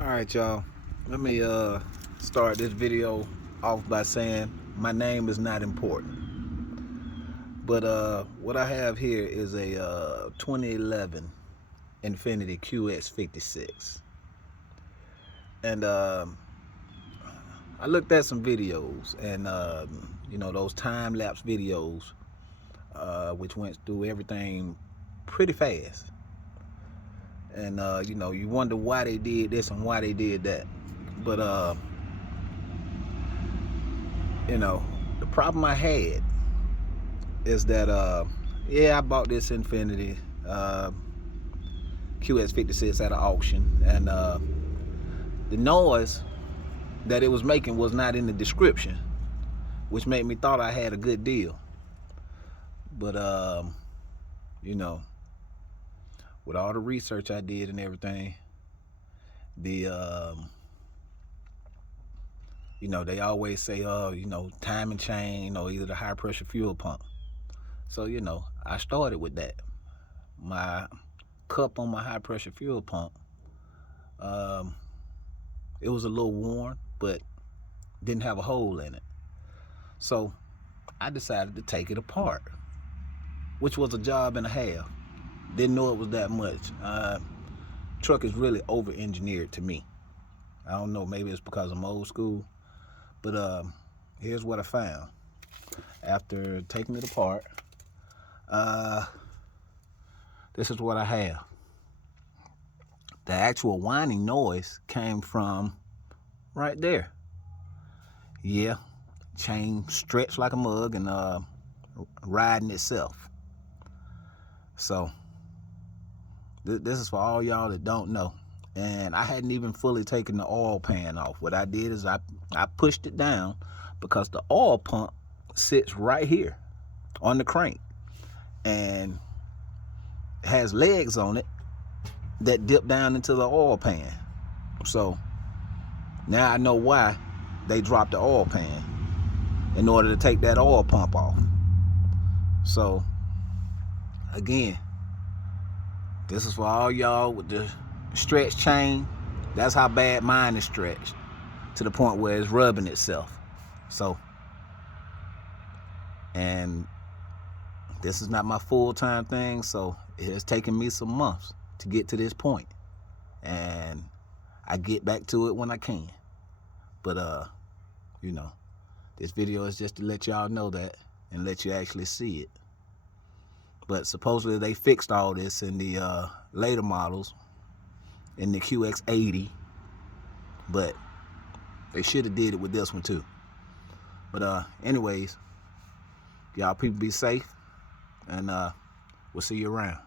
Alright, y'all, let me start this video off by saying my name is not important, but what I have here is a 2011 Infinity QX56, and I looked at some videos, and you know, those time-lapse videos which went through everything pretty fast. And you know, you wonder why they did this and why they did that. But you know, the problem I had is that yeah, I bought this Infinity QX56 at an auction, and the noise that it was making was not in the description, which made me thought I had a good deal. But you know, with all the research I did and everything, the you know, they always say, you know, timing chain or either the high pressure fuel pump. So, you know, I started with that. My cup on my high pressure fuel pump, it was a little worn, but didn't have a hole in it. So I decided to take it apart, which was a job and a half. Didn't know it was that much. Truck is really over-engineered to me. I don't know, maybe it's because I'm old school, but here's what I found after taking it apart. This is what I have. The actual whining noise came from right there. Yeah, chain stretched like a mug and riding itself. So this is for all y'all that don't know. And I hadn't even fully taken the oil pan off. What I did is I pushed it down because the oil pump sits right here on the crank and has legs on it that dip down into the oil pan. So now I know why they dropped the oil pan, in order to take that oil pump off. So again, this is for all y'all with the stretch chain. That's how bad mine is stretched, to the point where it's rubbing itself. So, and this is not my full-time thing, so it has taken me some months to get to this point, and I get back to it when I can. But you know, this video is just to let y'all know that and let you actually see it. But supposedly they fixed all this in the later models, in the QX80, but they should have did it with this one too. But anyways, y'all people be safe, and we'll see you around.